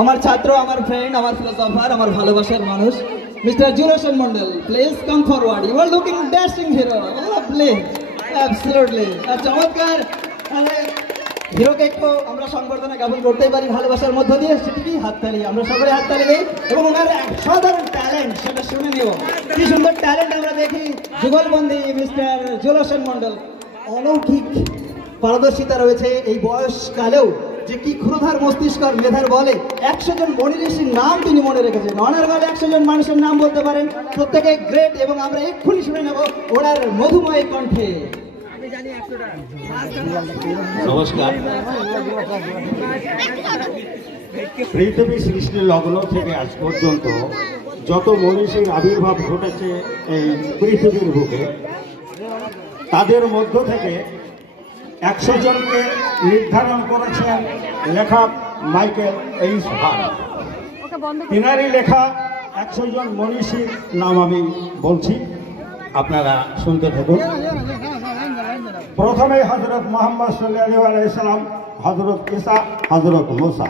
আমার ছাত্র, আমার ফ্রেন্ড, আমার ফিলোসফার, আমার ভালোবাসার মানুষ mister Julson Mondal, please come forward. You are looking dashing hero, lovely, absolutely. আর চমৎকার হিরোকে একটু আমরা সংবর্ধনা জ্ঞাপন করতেই পারি ভালোবাসার মধ্য দিয়ে, সেটি কি হাততালি। আমরা সকলে হাততালি দিই এবং ওনার সাধারণ ট্যালেন্ট সেটা শুনে নেব। কি সুন্দর ট্যালেন্ট আমরা দেখি যুগলবন্দি মিস্টার জুলসন মন্ডল। অলৌকিক পারদর্শিতা রয়েছে এই বয়সকালেও, যে কি ক্ষুধার মস্তিষ্কর মেধার বলে 100 জন মনি ঋষির নাম তিনি মনে রেখেছেন। ওনার বলে 100 জন মানুষের নাম বলতে পারেন, প্রত্যেকে গ্রেট। এবং আমরা এক্ষুনি শুনে নেব ওনার মধুময় কণ্ঠে। নমস্কার। পৃথিবী সৃষ্টির লগ্ন থেকে আজ পর্যন্ত যত মনীষীর আবির্ভাব ঘটেছে এই পৃথিবীর বুকে, তাদের মধ্য থেকে 100 জনকে নির্ধারণ করেছেন লেখক মাইকেল এইচ হার্ট। তিনারই লেখা 100 জন মনীষীর নাম আমি বলছি, আপনারা শুনতে থাকুন। প্রথমে হজরত মোহাম্মদ সাল্লাল্লাহু আলাইহি সাল্লাম, হজরত ঈসা, হজরত মুসা,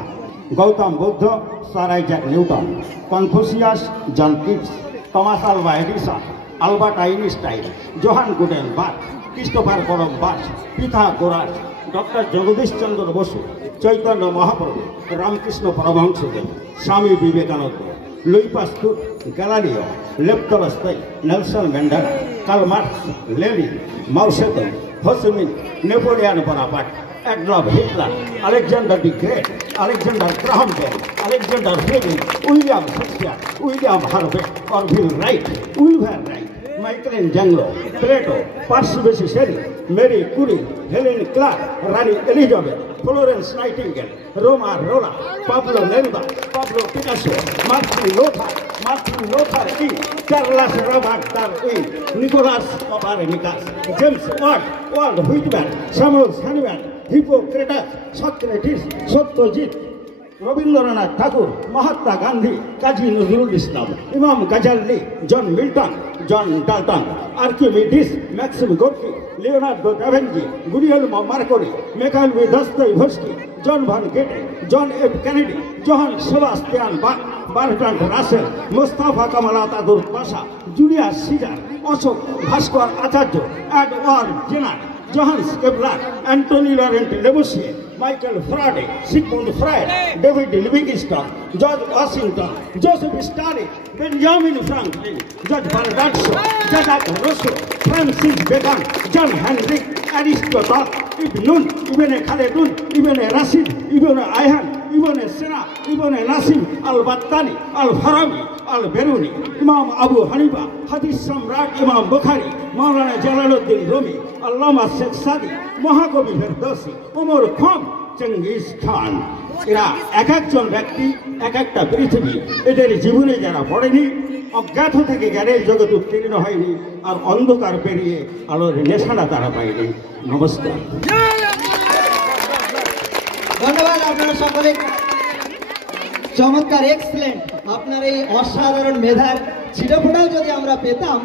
Gautam Buddha, sir Isaac Newton, Confucius, John Keats, Thomas Alva Edison, Albert Einstein, Johann Gutenberg, Christopher Columbus, Pythagoras, doctor Jagadish Chandra Bose, Chaitanya Mahaprabhu, Ramakrishna Paramahansadev, Swami Vivekananda, Louis Pasteur, Galileo, Lev Tolstoy, Nelson Mandela, Karl Marx, Lenin, Mao Tsetung, Ho Chi Minh, Napoleon Bonaparte, Adolf Hitler, Alexander the Great, Alexander Graham Bell, Alexander Fleming, William Shakespeare, William Harvey, Orville Wright, উইলভার Wright, Michelangelo, Plato, Parsi Shelley, Marie Curie, Helen Clark, রানী Elizabeth, Florence Nightingale, Romain রোলা, Pablo Neruda, Pablo Picasso, Martin Luther King, Charles Robert Darwin, Nicolaus Copernicus, James Walt Whitman, Samuel Hahnemann, Hippocrates, Socrates, Satyajit, Rabindranath Tagore, Mahatma Gandhi, Kazi Nazrul Islam, ইমাম গাজালি, John Milton, John Dalton, Archimedes, Maxim Gorky, Leonardo da Vinci, Guglielmo Marconi, Mikhail Dostoevsky, John von Goethe, John F Kennedy, Johann Sebastian Bach, Bertrand Russell, Mustafa Kemal Ataturk পাশা, Julius Caesar, Ashok Bhaskar Acharya, Edward Jenner, Johannes Kepler, Antoine Laurent লেবুসিয়ে, Michael Faraday, Sigmund Freud, David Livingstone, George Washington, Joseph Stalin, Benjamin Franklin, George Bernard Shaw, Jacques Rousseau, Francis Bacon, John Henrik, Aristotle, ইবনুন, Ibn Khaldun, Ibn Rashid, Ibn আয়হান, Ibn Sina, Ibn Nasim, al Battani, al Farabi, al Biruni, Imam Abu Hanifa, হাদিস সম্রাট ইমাম বুখারী, মাওলানা Jalaluddin Rumi, আল্লামা শেখ সাদি, মহাকবি ফেরদৌসি, ওমর খান, Genghis Khan. এরা এক একজন ব্যক্তি, এক একটা পৃথিবী। এদের জীবনে যারা পড়েনি, অজ্ঞাত থেকে জ্ঞানের জগৎ উত্তীর্ণ হয়নি, আর অন্ধকার পেরিয়ে আলোর নেশাটা তারা পায়নি। নমস্কার। ধন্যবাদ। আপনারা সকলে চমৎকার, এক্সেলেন্ট। আপনার এই অসাধারণ মেধার ছিটেফোঁটাও যদি আমরা পেতাম